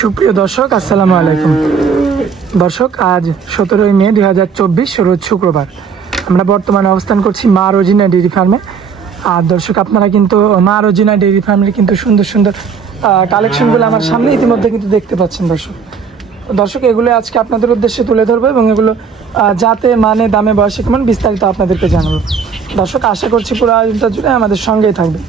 সুপ্রিয় দর্শক, আসসালামু আলাইকুম। দর্শক, আজ 17 মে 2024 রোজ শুক্রবার। আমরা বর্তমানে অবস্থান করছি মা রোজিনা ডেইরি ফার্মে। আর দর্শক, আপনারা কিন্তু মা রোজিনা ডেইরি ফার্মের কিন্তু সুন্দর সুন্দর কালেকশনগুলো আমার সামনে ইতিমধ্যে কিন্তু দেখতে পাচ্ছেন। দর্শক এগুলো আজকে আপনাদের উদ্দেশ্যে তুলে ধরবো এবং এগুলো যাতে মানে দামে বয়সে কেমন বিস্তারিত আপনাদেরকে জানাবো। দর্শক, আশা করছি পুরো আয়োজনটা জুড়ে আমাদের সঙ্গেই থাকবে।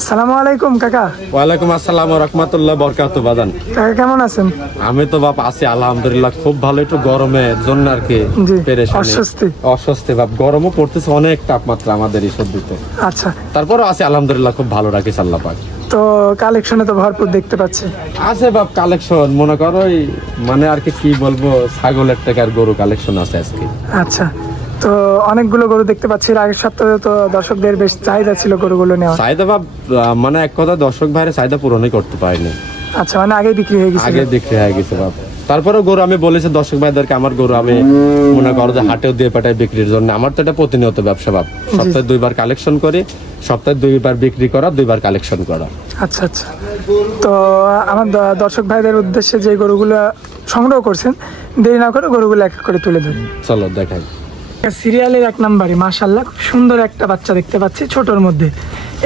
আসসালামু আলাইকুম কাকা। ওয়ালাইকুম আসসালাম ওয়া রাহমাতুল্লাহি ওয়া বারাকাতুহু। বাজান কাকা কেমন আছেন? আমি তো বাপ আছি আলহামদুলিল্লাহ, খুব ভালো। একটু গরমের জন্য আর কি অস্বস্তি বাপ, গরমও পড়তেছে অনেক, তাপমাত্রা আমাদের এই সর্দিতে। আচ্ছা, তারপরও আছি আলহামদুলিল্লাহ, খুব ভালো রাখিস আল্লাহ পাক। তো কালেকশনে তো ভরপুর দেখতে পাচ্ছি। আছে বাপ কালেকশন, মনে করো মানে আর কি বলবো, ছাগলের থেকে আর গরু কালেকশন আছে আজকে। আচ্ছা, তো অনেকগুলো গরু দেখতে পাচ্ছি। আগের সপ্তাহে তো দর্শকদের বেশ চাহিদা ছিল গরুগুলো নেওয়া। চাহিদা বাপ মানে এক কথা দর্শক ভাইয়ের চাহিদা পূরণই করতে পারিনি। আচ্ছা, মানে আগে বিক্রি হয়ে গেছে? বাপ তারপরেও গরু আমি বলেছি দর্শক ভাইদেরকে, আমার গরু আমি মনে করো যে হাটেও দিয়ে পাঠাই বিক্রির জন্য। আমার তো এটা প্রতিনিয়ত ব্যবসা বাপ, সপ্তাহে 2 বার কালেকশন করি, সপ্তাহে 2 বার বিক্রি করা, 2 বার কালেকশন করা। আচ্ছা আচ্ছা, তো আমার দর্শক ভাইদের উদ্দেশ্যে যে গরুগুলো সংগ্রহ করছেন, দেরি না করে গরুগুলো এক এক করে তুলে ধরুন। চলো দেখাই। সিরিয়ালের 1 নম্বরে মাশাআল্লাহ খুব সুন্দর একটা বাচ্চা দেখতে পাচ্ছি ছোটর মধ্যে।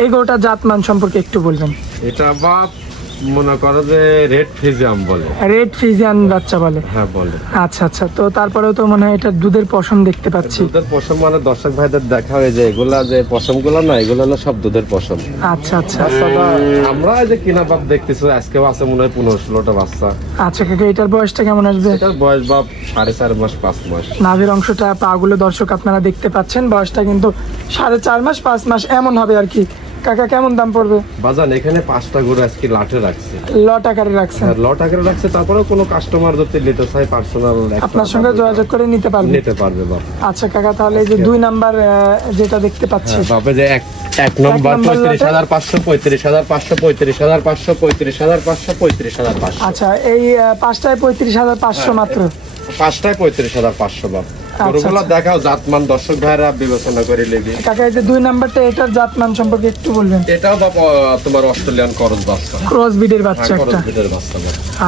এই গরুটা জাতমান সম্পর্কে একটু বলবেন। এটা বাপ মনে করো যে রেড ফ্রিজিয়ান বলে। রেড ফ্রিজিয়ান বাচ্চা বলে? হ্যাঁ বলে। আচ্ছা আচ্ছা, তো তারপরেও তো মনে হয় এটা দুধের পশম দেখতে পাচ্ছি। দুধের পশম মানে দর্শক ভাইদের দেখা হয় যে এগুলা যে পশমগুলো না, এগুলো হলো সব দুধের পশম। আচ্ছা আচ্ছা, আমরা যে কিনা বাপ দেখতেছি আজকেও আছে মনে হয় 15-16টা বাচ্চা। আচ্ছা কাকা, এটার বয়সটা কেমন আসবে? এটার বয়স বাপ 4.5 মাস 5 মাস। নাভির অংশটা, পাগুলো দর্শক আপনারা দেখতে পাচ্ছেন, বয়সটা কিন্তু 4.5 মাস 5 মাস এমন হবে আর কি। কাকা কেমন দাম পড়বে? বাজান এখানে 5টা গরু আজকে লাটে রাখছে। লট আকারে রাখছে? লট আকারে রাখছে। তারপরেও কোনো কাস্টমার যদি নিতে চায় পার্সোনাল আপনার সঙ্গে যোগাযোগ করে নিতে পারবে বাপ। আচ্ছা কাকা, তাহলে এই যে 2 নাম্বার যেটা দেখতে পাচ্ছি বাপে যে 1 নম্বর 35,500 35,500 35,500 35,500 35,500। আচ্ছা, এই 5টায় 35,500 মাত্র? 5টায় 35,500 বাপ। গরুগুলো দেখাও, জাতমান দর্শক ভাইরা বিবেচনা করে নেবে। কাকা এই যে 2 নাম্বারটা, এটার জাতমান সম্পর্কে একটু বলবেন। এটাও বাপ তোমার অস্ট্রেলিয়ান ক্রস বাচ্চা, ক্রস বিডের বাচ্চা একটা।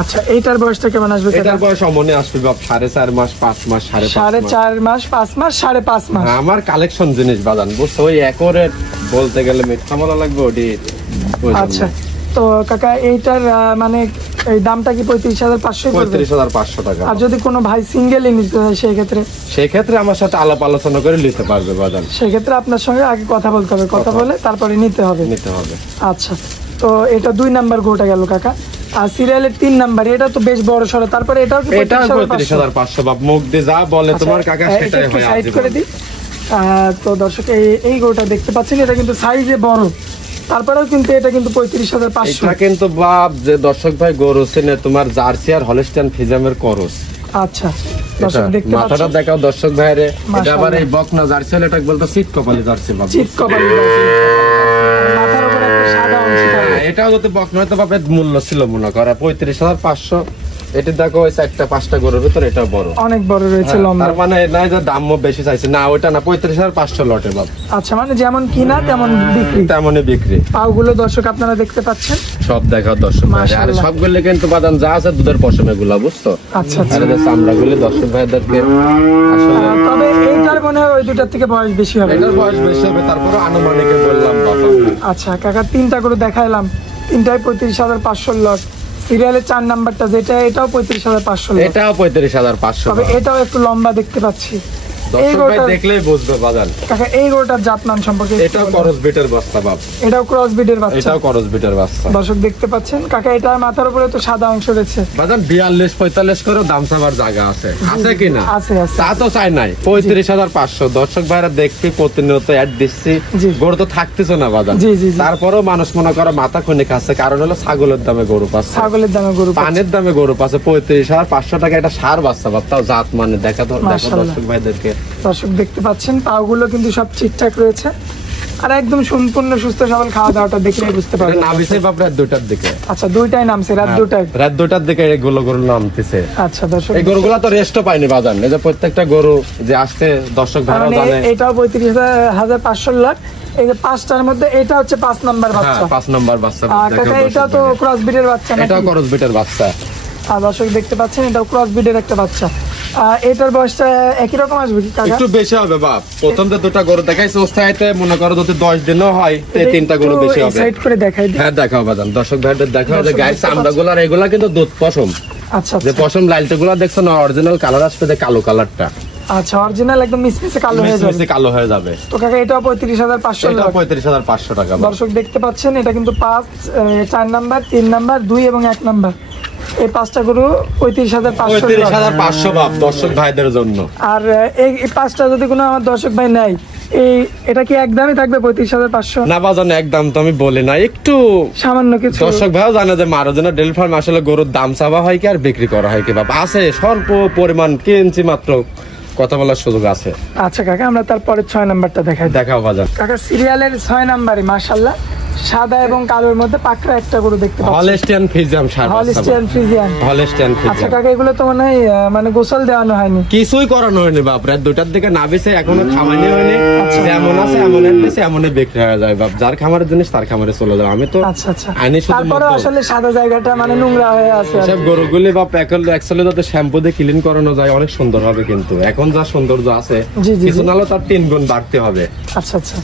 আচ্ছা, এইটার বয়সটা কেমন আসবে? এটার বয়স অমনে আসবে বাপ 4.5 মাস 5 মাস 4.5 মাস 5 মাস 5.5 মাস। আমার কালেকশন জিনিস বাজান বুঝছো, ওই একরে বলতে গেলে মিথ্যা বলা লাগবে ওডি। আচ্ছা, তো কাকা এইটার মানে এই দামটা কি 35,500? 35,500 টাকা। আর যদি কোনো ভাই সিঙ্গেল নিতে হয় সেই ক্ষেত্রে আমার সাথে আলাপ আলোচনা করে নিতে পারবে বাজান। সেই ক্ষেত্রে আপনার সঙ্গে আগে কথা বলতে হবে, কথা বলে তারপরে নিতে হবে। আচ্ছা, তো এটা 2 নাম্বার গরুটা গেল কাকা। আর সিরিয়ালের 3 নাম্বার, এটা তো বেশ বড় সরো। তারপরে এটাও 35,500 বাপ। মুখ দিয়ে যা বলে তোমার কাকা সেটাই হয়। সাইড করে দিই। তো দর্শক এই গরুটা দেখতে পাচ্ছেন, এটা কিন্তু সাইজে বড়, তারপরেও কিন্তু এটা কিন্তু 35,500। এটা কিন্তু বাপ যে দর্শক ভাই গরু চেনে তোমার জার্সি আর হলস্টাইন ফ্রিজিয়ামের ক্রস। আচ্ছা, দর্শক দেখতে পাচ্ছেন, মাথাটা দেখাও দর্শক ভাইরে। এটা আবার এই বকনা জার্সি হলে এটা বলতো চিত কপালি জার্সি বাপ। চিত কপালি জার্সি, মাথার উপরে একটা সাদা অংশ থাকে। এটাও যদি বকনা হতো বাপের মূল্য ছিল মনে করে 35,500। এটা দেখো ওই 4টা-5টা গরুর ভিতরে এটা বড়, অনেক বড় রয়েছে লম্বা। তার মানে নাই যে দামও বেশি চাইছে না, ওইটা না 35,500 লটে বাপ। আচ্ছা, মানে যেমন কিনা তেমনই বিক্রি। পাগুলো দর্শক আপনারা দেখতে পাচ্ছেন, সব দেখাও দর্শক ভাই। আর সবগুলো কিন্তু বাদাম যা আছে দুধের পশম এগুলা, বুঝছো? আচ্ছা আচ্ছা, আর চামড়াগুলো দর্শক ভাইদেরকে আসলে। তবে এইটার মনে হয় ওই দুটার থেকে বয়স বেশি হবে। এটার বয়স বেশি হবে, তারপরে আনুমানিক বললাম বাবা। আচ্ছা কাকা, 3টা করে দেখাইলাম, 3টায় 35,500 লট। সিরিয়ালের 4 নাম্বারটা যেটা, এটাও 35,500। এটাও 35,500। তবে এটাও একটু লম্বা দেখতে পাচ্ছি। দর্শক ভাই দেখলেই বুঝবে বাজান। কাকা এই গরুটার জাতমান সম্পর্কে? এটাও ক্রস বিটের বাচ্চা বাপ। এটাও ক্রস বিটের বাচ্চা? এটাও ক্রস বিটের বাচ্চা। দর্শক দেখতে পাচ্ছেন কাকা, এটা মাথার উপরে তো সাদা অংশ রয়েছে। বাজান 42-45 করে দাম চাবার জায়গা আছে কি না? আছে। তা তো চাই নাই 35,500। দর্শক ভাইরা দেখতে প্রতিনিয়ত অ্যাড দিচ্ছি, গরু তো থাকতেছে না বাজান। তারপরেও মানুষ মনে করে মাথা খুনে খাচ্ছে, কারণ হলো ছাগলের দামে গরু পাচ্ছে, ছাগলের দামে গরু, পানের দামে গরু পাচ্ছে। 35,500 টাকা একটা সার বাচ্চা বাপ, তাও জাত মানে দেখা দর্শক ভাইদেরকে। দর্শক দেখতে পাচ্ছেন পাগুলো কিন্তু সব ঠিকঠাক রয়েছে, আর একদম সম্পূর্ণ সুস্থ সবল। খাওয়া দাওয়াটা দেখলেই বুঝতে পারবেন। নামিছে বাপ রাত 2টার দিকে। আচ্ছা, 2টায় নামছে? রাত 2টার দিকে এগুলো গরু নামতেছে। আচ্ছা দর্শক, এই গরুগুলা তো রেস্টও পায়নি বাজান। এই যে প্রত্যেকটা গরু যে আসতে দর্শক ভাইরা জানে, এটাও 35,500 লাখ। এই যে 5টার মধ্যে এটা হচ্ছে 5 নাম্বার বাচ্চা। 5 নাম্বার বাচ্চা। কাকা এটা তো ক্রস ব্রিডের বাচ্চা নাকি? এটা ক্রস ব্রিডের বাচ্চা। দর্শক দেখতে পাচ্ছেন এটাও ক্রস ব্রিডের একটা বাচ্চা। এটার বয়সটা একই রকম আসবে কি কাকা? একটু বেশি হবে বাপ। প্রথম যে দুটো গরু দেখাইছে ওস্তাইতে মনে করো যদি 10 দিনও হয় তে 3টা গরু বেশি হবে। সাইড করে দেখাই দিই। হ্যাঁ দেখাও বাজান, দর্শক ভাইদের দেখাও যে গায়ের চামড়াগুলো আর এগুলা কিন্তু দুধ পশম। আচ্ছা যে পশম লালটাগুলো দেখছো না, অরিজিনাল কালার আসবে, যে কালো কালারটা। আচ্ছা অরিজিনাল একদম মিসমিসে কালো হয়ে যাবে। মিসমিসে কালো হয়ে যাবে। তো কাকা এটা 35,500 এটা 35,500 টাকা। দর্শক দেখতে পাচ্ছেন এটা কিন্তু 5, 4 নাম্বার, 3 নাম্বার, 2 এবং 1 নাম্বার, এই 5টা গরু 35,500 বাপ দর্শক ভাইদের জন্য। আর এই 5টা যদি কোনো আমার দর্শক ভাই নেয়, এটা কি একদমই থাকবে 35,500? না বাজান একদম তো আমি বলি না, একটু সামান্য কিছু। দর্শক ভাইও জানে যে মারোজনা ডেইরি ফার্ম আসলে গরুর দাম চাওয়া হয় কি আর বিক্রি করা হয় কি বাপ, আছে স্বল্প পরিমাণ কিনছি মাত্র, কথা বলার সুযোগ আছে। আচ্ছা কাকা আমরা তারপরে 6 নাম্বারটা দেখাই। দেখাও বাজান। কাকা সিরিয়ালের 6 নাম্বারে মাশাআল্লাহ সাদা এবং কালোর মধ্যে পাকড়া একটা গরু দেখতে পাচ্ছি। Holstein Friesian sir. Holstein Friesian. Holstein Friesian. আচ্ছা কাকা এগুলো তো মানে গোসল দেওয়ানো হয়নি? কিছুই করানো হয়নি বাপ, রাত 2টার দিকে নাবিছে, এখনো খাওয়ানি হয়নি। যেমন আছে এমন এসে এমনই বিক্রি হয়ে যায় বাপ, যার খামারের জিনিস তার খামারে চলে যায়। আমি তো আচ্ছা আচ্ছা আইনি শুধু তারপরে আসলে সাদা জায়গাটা মানে নোংরা হয়ে আছে। সব গরুগুলি বাপ অ্যাকচুয়ালি যাতে শ্যাম্পু দিয়ে ক্লিন করানো যায় অনেক সুন্দর হবে, কিন্তু এখন যা সৌন্দর্য আছে কিছু নাহলে তার 3 গুণ বাড়তে হবে। আচ্ছা আচ্ছা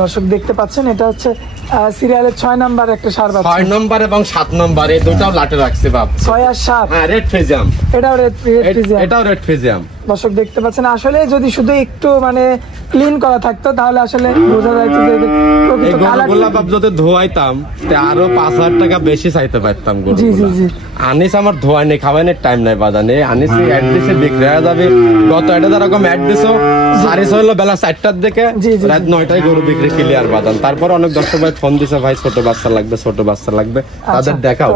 দর্শক দেখতে পাচ্ছেন এটা হচ্ছে সিরিয়ালের 6 নাম্বার একটা সার বাচ্চা। 6 নাম্বার এবং 7 নাম্বার এই দুটাও লাটে রাখছে বাপ। 6 আর 7। হ্যাঁ রেড ফ্রিজিয়াম। এটাও রেড ফ্রিজিয়াম। এটাও রেড ফ্রিজিয়াম। দর্শক দেখতে পাচ্ছেন আসলে যদি শুধু একটু মানে ক্লিন করা থাকতো তাহলে আসলে বোঝা যাইতো যে প্রকৃত গরুগুলো বাপ যদি ধোয়াইতাম তে আরো 5,000 টাকা বেশি চাইতে পারতাম গরুগুলো। জি জি জি। আনিস আমার ধোয়াই নেই, খাওয়ানোর টাইম নাই বাজানে। আনিস অ্যাড দিছে বিক্রি হয়ে যাবে। গত এটা যেরকম অ্যাড দিছো সারিস হইলো বেলা 4টার দিকে, রাত 9টায় গরু বিক্রি ক্লিয়ার বাজান। তারপর অনেক দর্শক ভাই ফোন দিছে ভাই ছোট বাচ্চা লাগবে, ছোট বাচ্চা লাগবে, তাদের দেখাও।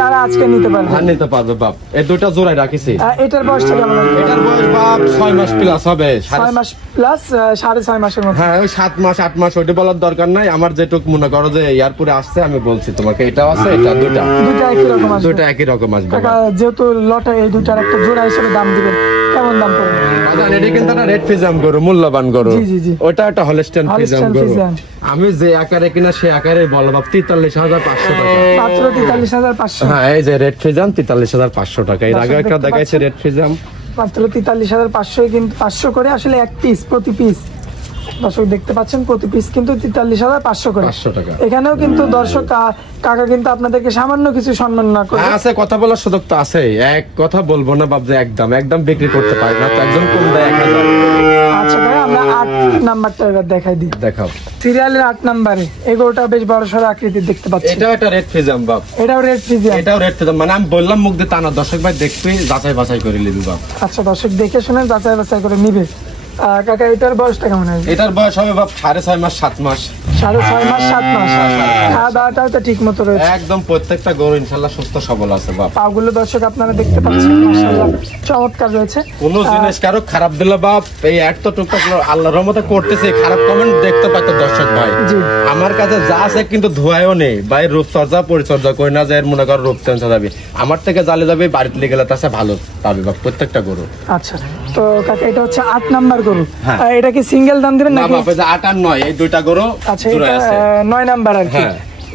তারা আজকে নিতে পারবে। হ্যাঁ নিতে পারবে বাপ। এই দুটো জোড়াই রাখিছি। এটার বয়সটা কেমন হবে? এটার বয়স বাপ 6 মাস প্লাস হবে। 6 মাস প্লাস 6.5 মাসের মতো। হ্যাঁ ওই 7 মাস 8 মাস ওইটা বলার দরকার নাই। আমার যেটুক মনে করো যে এয়ারপুরে আসছে আমি বলছি তোমাকে, এটাও আছে এটা দুটা একই রকম আসবে। দুটা একই রকম আসবে। কাকা যেহেতু লটে এই দুটার একটা জোড়া হিসেবে দাম দিবেন, কেমন দাম পড়বে? বাজান এটা কিন্তু একটা রেড ফ্রিজিয়াম গরু, মূল্যবান গরু। জি জি জি। ওটা একটা হলস্টিয়ান ফ্রিজিয়াম গরু। আমি যে আকারে কিনা সে আকারে বল বাপ 43,500 টাকা। মাত্র 43,500। হ্যাঁ এই যে রেড ফ্রিজিয়াম 43,500 টাকা। এর আগে একটা দেখাইছে রেড ফ্রিজিয়াম মাত্র 43,500, কিন্তু 500 করে আসলে এক পিস প্রতি পিস। দর্শক দেখতে পাচ্ছেন প্রতি পিস কিন্তু 43,500 করে। 500 টাকা। এখানেও কিন্তু দর্শক কাকা কিন্তু আপনাদেরকে সামান্য কিছু সম্মান না করে আছে, কথা বলার সুযোগ তো আছে। এক কথা বলবো না বাপ যে একদম বিক্রি করতে পারি না, তো একজন কম দেয় 1000। আচ্ছা ভাই আমরা 8 নাম্বারটা এবার দেখাই দিই। দেখাও। সিরিয়ালের 8 নাম্বারে এই গরুটা বেশ বড় সড় আকৃতির দেখতে পাচ্ছি। এটাও একটা রেড ফ্রিজিয়াম বাপ। এটাও রেড ফ্রিজিয়াম। এটাও রেড ফ্রিজিয়াম, মানে আমি বললাম মুখ দিয়ে তা না, দর্শক ভাই দেখবি যাচাই বাছাই করে নিবি বাপ। আচ্ছা দর্শক দেখে শুনে যাচাই বাছাই করে নিবে। কাকা এটার বয়সটা কেমন হবে? এটার বয়স হবে বাপ 6.5 মাস 7 মাস। 6.5 মাস 7 মাস। খাওয়া দাওয়াটাও তো ঠিক মতো রয়েছে একদম। প্রত্যেকটা গরু ইনশাআল্লাহ সুস্থ সবল আছে বাপ। পাগুলো দর্শক আপনারা দেখতে পাচ্ছেন মাশাআল্লাহ চমৎকার রয়েছে। কোন জিনিস কারো খারাপ দিলে বাপ এই অ্যাড তো টুকটাক আল্লাহর রহমতে করতেছে, খারাপ কমেন্ট দেখতে পাইতো দর্শক ভাই। আমার কাছে যা আছে কিন্তু ধোয়ায়ও নেই ভাই, রূপচর্চা পরিচর্যা করি না যে এর মনে কর রূপ চেঞ্জ যাবে। আমার থেকে জালে যাবে বাড়িতে গেলে তাছে ভালো পাবে বাপ প্রত্যেকটা গরু। আচ্ছা তো কাকা এটা হচ্ছে 8 নাম্বার গরু। এটা কি সিঙ্গেল দাম দিবেন নাকি? না বাপ, এই যে 8 আর 9 এই দুইটা গরু। আচ্ছা এটা 9 নাম্বার আর কি।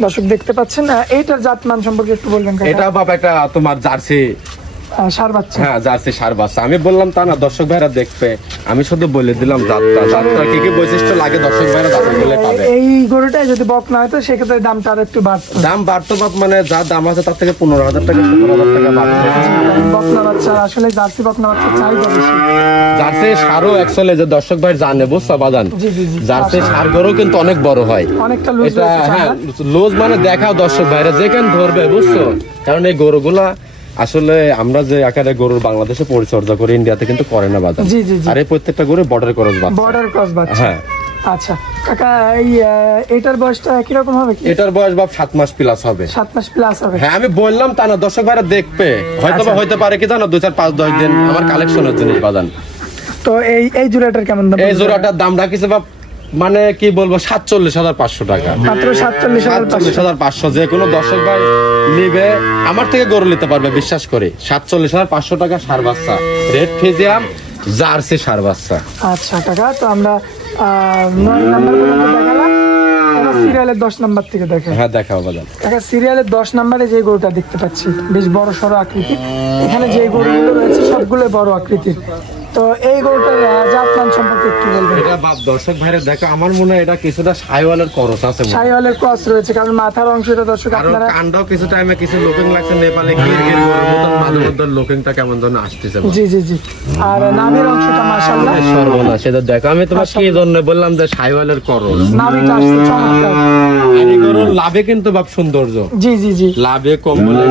দর্শক দেখতে পাচ্ছেন এইটার জাতমান সম্পর্কে একটু বলবেন কাকা? এটা বাপ একটা তোমার জার্সি সার বাচ্চা। হ্যাঁ জার্সি সার বাচ্চা। আমি বললাম তা না, দর্শক ভাইরা দেখবে, আমি শুধু বলে দিলাম যাত্রা কি কি বৈশিষ্ট্য লাগে দর্শক ভাইরা যাচাই করলে পাবে। এই গরুটা যদি বক না হতো সেক্ষেত্রে দামটা আর একটু বাড়তো। দাম বাড়তো বাপ, মানে যা দাম আছে তার থেকে 15,000 টাকা 17,000 টাকা বাড়তো। বকনা বাচ্চা আসলে জার্সি বকনা বাচ্চা চাহিদা বেশি। জার্সি সারও অ্যাকচুয়ালি যে দর্শক ভাই জানে বুঝছো বাজান, জার্সি সার গরু কিন্তু অনেক বড় হয়, অনেকটা লুজ। এটা হ্যাঁ লুজ মানে দেখাও দর্শক ভাইরা যেখানে ধরবে বুঝছো, কারণ এই গরুগুলা আসলে আমরা যে আকারে গরুর বাংলাদেশে পরিচর্যা করি ইন্ডিয়াতে কিন্তু করে না বাজার। আর এই প্রত্যেকটা গরু বর্ডার ক্রস বাচ্চা। বর্ডার ক্রস বাচ্চা। হ্যাঁ। আচ্ছা কাকা এটার বয়সটা একই রকম হবে কি? এটার বয়স বাপ 7 মাস প্লাস হবে। 7 মাস প্লাস হবে। হ্যাঁ আমি বললাম তা না, দর্শক ভাইরা দেখবে, হয়তো হইতে পারে কি জানো 2 4 5 10 দিন আমার কালেকশনের জিনিস বাজান। তো এই জোড়াটার কেমন দাম? এই জোড়াটার দাম রাখিছে বাপ মানে কি বলবো 47,500 টাকা। মাত্র 47,500। যে কোনো দর্শক ভাই নিবে আমার থেকে গরু নিতে পারবে বিশ্বাস করে। 47,500 টাকা সার বাচ্চা রেড ফ্রিজিয়াম জার্সি সার বাচ্চা। আচ্ছা কাকা তো আমরা 9 নাম্বার পর্যন্ত দেখালাম, এবার সিরিয়ালের 10 নাম্বার থেকে দেখেন। হ্যাঁ দেখাও বাজান। দেখা সিরিয়ালের 10 নাম্বারে যে গরুটা দেখতে পাচ্ছি বেশ বড় সড়ো আকৃতির, এখানে যে গরুগুলো রয়েছে সবগুলো বড় আকৃতির। তো এই গরুটার জাতমান সম্পর্কে একটু বলবেন? এটা বাপ দর্শক ভাইরা দেখো, আমার মনে হয় এটা কিছুটা শাইওয়ালের করস আছে মনে হয়। শাইওয়ালের ক্রস রয়েছে, কারণ মাথার অংশটা দর্শক কারণ আপনারা কান্ডও কিছু টাইমে কিছু লুকিং লাগছে, নেপালে গির গির গরুর মতন মাঝে মধ্যে লুকিংটা কেমন যেন আসতেছে। জি জি জি। আর নামের অংশটা মাশাআল্লাহ সর্বনাশ, সেটা দেখো আমি তোমার কি জন্য বললাম যে শাইওয়ালের করস, নাভিটা আসছে চমৎকার। আর এই গরুর লাভে কিন্তু বাপ সৌন্দর্য, জি জি জি লাভে কম্বলে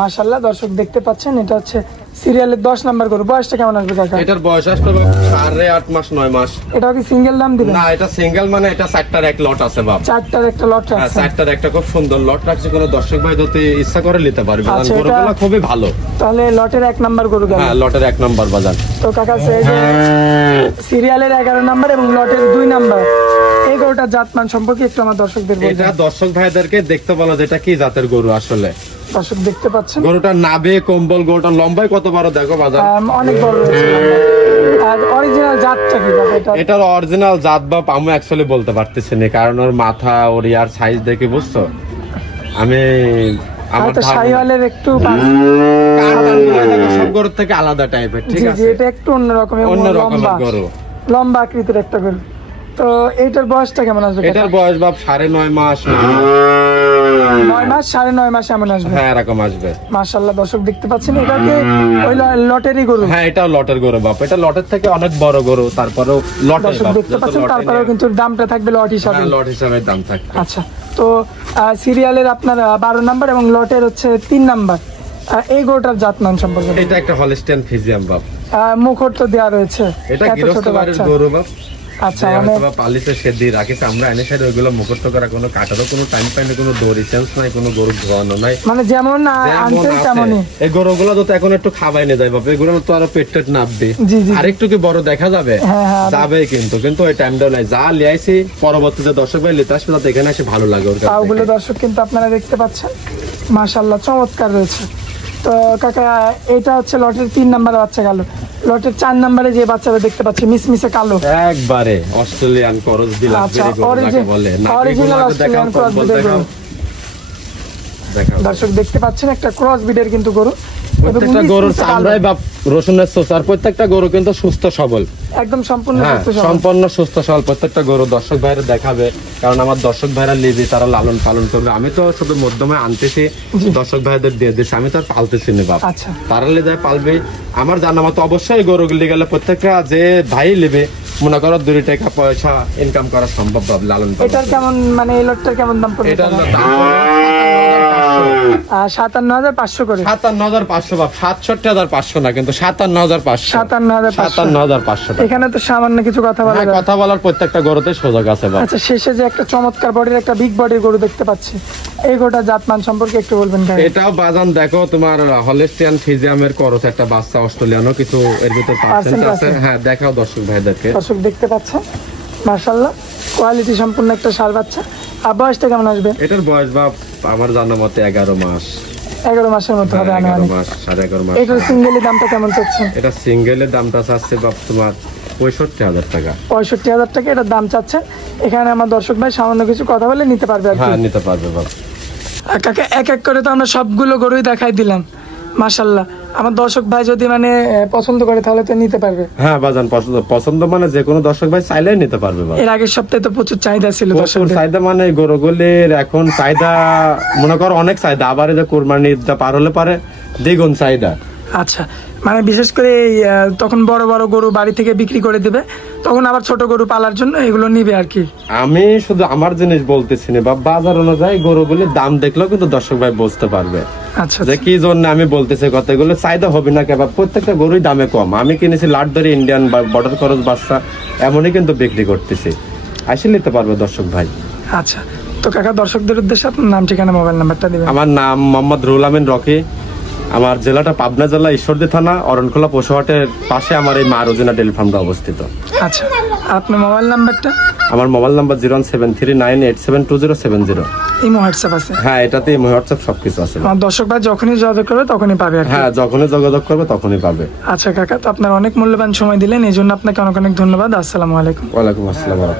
মাশাআল্লাহ। দর্শক দেখতে পাচ্ছেন এটা হচ্ছে সিরিয়ালের 10 নাম্বার গরু। বয়সটা কেমন আসবে কাকা? এটার বয়স আসবে বাপ 8.5 মাস 9 মাস। এটা কি সিঙ্গেল দাম দিবেন? না এটা সিঙ্গেল, মানে এটা 4টার এক লট আছে বাপ। 4টার একটা লট হ্যাঁ আছে। 4টার একটা খুব সুন্দর লট রাখছে, কোনো দর্শক ভাই যদি ইচ্ছা করে নিতে পারবে। আচ্ছা, গরুগুলো খুবই ভালো। তাহলে লটের 1 নাম্বার গরু গেল। হ্যাঁ লটের 1 নম্বর বাজার। তো কাকা এই যে সিরিয়ালের 11 নাম্বার এবং লটের 2 নাম্বার এই গরুটার জাতমান সম্পর্কে একটু আমার দর্শকদের এটা বলবেন। দর্শক ভাইদেরকে দেখতে বলো যেটা কি জাতের গরু আসলে। দর্শক দেখতে পাচ্ছেন গরুটার নাভে কম্বল, গরুটার লম্বাই কত বড় দেখো বাজার। অনেক বড় রয়েছে। আর অরিজিনাল জাতটা কি কাকা এটা? এটার অরিজিনাল জাত বাপ আমি অ্যাকচুয়ালি বলতে পারতেছি না, কারণ ওর মাথা ওর ইয়ার সাইজ দেখে বুঝছো। আমি আমার হয়তো শাইওয়ালের একটু সব গরুর থেকে আলাদা টাইপের, ঠিক জি জি, আছে। এটা একটু অন্যরকম এবং অন্য লম্বা রকমের গরু। লম্বা আকৃতির একটা গরু। তো এইটার বয়সটা কেমন আসবে? এটার বয়স বাপ 9.5 মাস। 9 মাস 9.5 মাস এমন আসবে। হ্যাঁ এরকম আসবে। মাশাআল্লাহ দর্শক দেখতে পাচ্ছেন এটা কি ওই লটেরই গরু? হ্যাঁ এটাও লটের গরু বাপ, এটা লটের থেকে অনেক বড় গরু, তারপরেও লটের দর্শক বাপ। দেখতে পাচ্ছেন, তারপরেও কিন্তু দামটা থাকবে লট হিসাবে। হ্যাঁ, লট হিসাবে দাম থাকে। আচ্ছা, তো সিরিয়ালের আপনার 12 নাম্বার এবং লটের হচ্ছে 3 নাম্বার এই গরুটার জাতমান সম্পর্কে? এটা একটা হলস্টাইন ফ্রিজিয়ান বাপ। মুখর তো দেওয়া রয়েছে, এটা এত ছোট গৃহস্থ বাড়ির বাচ্চা। গরু বাপ। আচ্ছা, যে মানে হয়তোবা পালিতে সে দিয়ে রাখিছে, আমরা এনে সাইড ওইগুলো মুখস্থ করা, কোনো কাটারও কোনো টাইম পাই না, কোনো দড়ি সেন্স নাই, কোনো গরু ধোয়ানো নাই, মানে যেমন আনতে যেমন আছে। তেমনই। এই গরুগুলো তো এখন একটু খাবাই নিয়ে যায় বাপ, এগুলো তো আরো পেট টেট নাববে, জি, জি। আর একটু কি বড় দেখা যাবে, হ্যাঁ, হ্যাঁ, যাবে কিন্তু ওই টাইমটা নাই। যা লিয়াইছি পরবর্তীতে দর্শক ভাই লিতে আসবে, যাতে এখানে এসে ভালো লাগে ওর কাছে। পাগুলো দর্শক কিন্তু আপনারা দেখতে পাচ্ছেন, মাশাআল্লাহ চমৎকার রয়েছে। তো কাকা এটা হচ্ছে লটের 3 নাম্বার বাচ্চা গেল। লটের 4 নাম্বারে যে বাচ্চাটা দেখতে পাচ্ছি মিসমিসে কালো, একবারে অস্ট্রেলিয়ান করস বিলাক আচ্ছা, বলে না, অরিজিনাল অস্ট্রেলিয়ান ক্রস ব্রিডের গরু। দেখাও দর্শক দেখতে পাচ্ছেন একটা ক্রস ব্রিডের কিন্তু গরু। প্রত্যেকটা গরুর চামড়ায় বাপ রসুনের সোস, আর প্রত্যেকটা গরু কিন্তু সুস্থ সবল, একদম সম্পূর্ণ হ্যাঁ সুস্থ সবল। সম্পূর্ণ সুস্থ সবল। প্রত্যেকটা গরু দর্শক ভাইরা দেখাবে, কারণ আমার দর্শক ভাইরা লিবি, তারা লালন পালন করবে। আমি তো শুধু মধ্যমে আনতেছি, জি। দর্শক ভাইদের দিয়ে দিচ্ছি, আমি তো আর পালতেছি না বাপ। আচ্ছা, তারা লিদে পালবে। আমার জানা মতো অবশ্যই গরুগুলি গেলে প্রত্যেকটা যে ভাই লিবে, মনে করো 2 টাকা পয়সা ইনকাম করা সম্ভব বাপ লালন পালন এটার করে। কেমন মানে এই লটটার কেমন দাম পড়বে? এটার দাম পড়বে 57,500 করে। 57,500 বাপ, 67,500 না, কিন্তু 57,500। 57,500। টাকা। এখানে তো সামান্য কিছু কথা বলা হ্যাঁ, যাবে। কথা বলার প্রত্যেকটা গরুতে সুযোগ আছে বাপ। আচ্ছা, শেষে যে একটা চমৎকার বডির একটা বিগ বডির গরু দেখতে পাচ্ছি, এই গরুটার জাতমান সম্পর্কে একটু বলবেন কাকা? এটাও বাজান দেখো, তোমার হলস্টিয়ান ফিজিয়ামের করস একটা বাচ্চা, অস্ট্রেলিয়ানও কিছু এর ভিতরে পার্সেন্ট আছে। হ্যাঁ দেখাও দর্শক ভাইদেরকে। দর্শক দেখতে পাচ্ছেন মাশাআল্লাহ কোয়ালিটি সম্পূর্ণ একটা ষাঁড় বাচ্চা। আর বয়সটা কেমন আসবে? এটার বয়স বাপ আমার জানা মতে 11 মাস। 11 মাসের মতো হবে 11 আনুমানিক। মাস, 11.5 মাস। এটার সিঙ্গেলের দামটা কেমন চাচ্ছেন? এটা সিঙ্গেলের দামটা চাচ্ছে বাপ তোমার 65,000 টাকা। 65,000 টাকা এটার দাম চাচ্ছেন। এখানে আমার দর্শক ভাই সামান্য কিছু কথা বলে নিতে পারবে আর কি। হ্যাঁ নিতে পারবে বাপ। কাকা এক এক করে তো আমরা সবগুলো গরুই দেখাই দিলাম, মাশাআল্লাহ। আমার দর্শক ভাই যদি মানে পছন্দ করে তাহলে তো নিতে পারবে। হ্যাঁ বাজান পছন্দ মানে যে কোনো দর্শক ভাই চাইলেই নিতে পারবে বাপ। এর আগের সপ্তাহে তো প্রচুর চাহিদা ছিল প্রচুর দর্শকদের। চাহিদা, মানে গরুগুলির এখন চাহিদা মনে করো অনেক চাহিদা, আবার এই যে কোরবানি ঈদটা পার হলে পারে দ্বিগুণ চাহিদা। আচ্ছা, মানে বিশেষ করে এই, তখন বড় বড় গরু বাড়ি থেকে বিক্রি করে দিবে, তখন আবার ছোট গরু পালার জন্য এগুলো নিবে আর কি। আমি শুধু আমার জিনিস বলতেছি না বা বাজার অনুযায়ী গরুগুলির দাম দেখলেও কিন্তু দর্শক ভাই বুঝতে পারবে আচ্ছা, যে কি জন্য আমি বলতেছি কথা। এগুলো চাহিদা হবে না কেবা, প্রত্যেকটা গরুই দামে কম। আমি কিনেছি লাট ধরে ইন্ডিয়ান বা বর্ডার খরচ বাচ্চা, এমনই কিন্তু বিক্রি করতেছি, আসে নিতে পারবে দর্শক ভাই। আচ্ছা, তো কাকা দর্শকদের উদ্দেশ্যে আপনার নাম ঠিকানা মোবাইল নাম্বারটা দিবেন? আমার নাম মোহাম্মদ রুহুল আমিন রকি, আমার জেলাটা পাবনা জেলা ঈশ্বরদী থানা অরণখোলা পশুহাটের পাশে আমার এই মা রোজিনা ডেইরি ফার্মটা অবস্থিত। আচ্ছা, আপনার মোবাইল নাম্বারটা? আমার মোবাইল নাম্বার 01739872070। ইমো হোয়াটসঅ্যাপ আছে? হ্যাঁ, এটাতে হোয়াটসঅ্যাপ সবকিছু আছে। আমার দর্শক ভাই যখনই যোগাযোগ করবে তখনই পাবে আর কি? হ্যাঁ, যখনই যোগাযোগ করবে তখনই পাবে। আচ্ছা কাকা, তো আপনার অনেক মূল্যবান সময় দিলেন, এই জন্য আপনাকে অনেক অনেক ধন্যবাদ। আসসালামু আলাইকুম। ওয়ালাইকুম আসসালাম।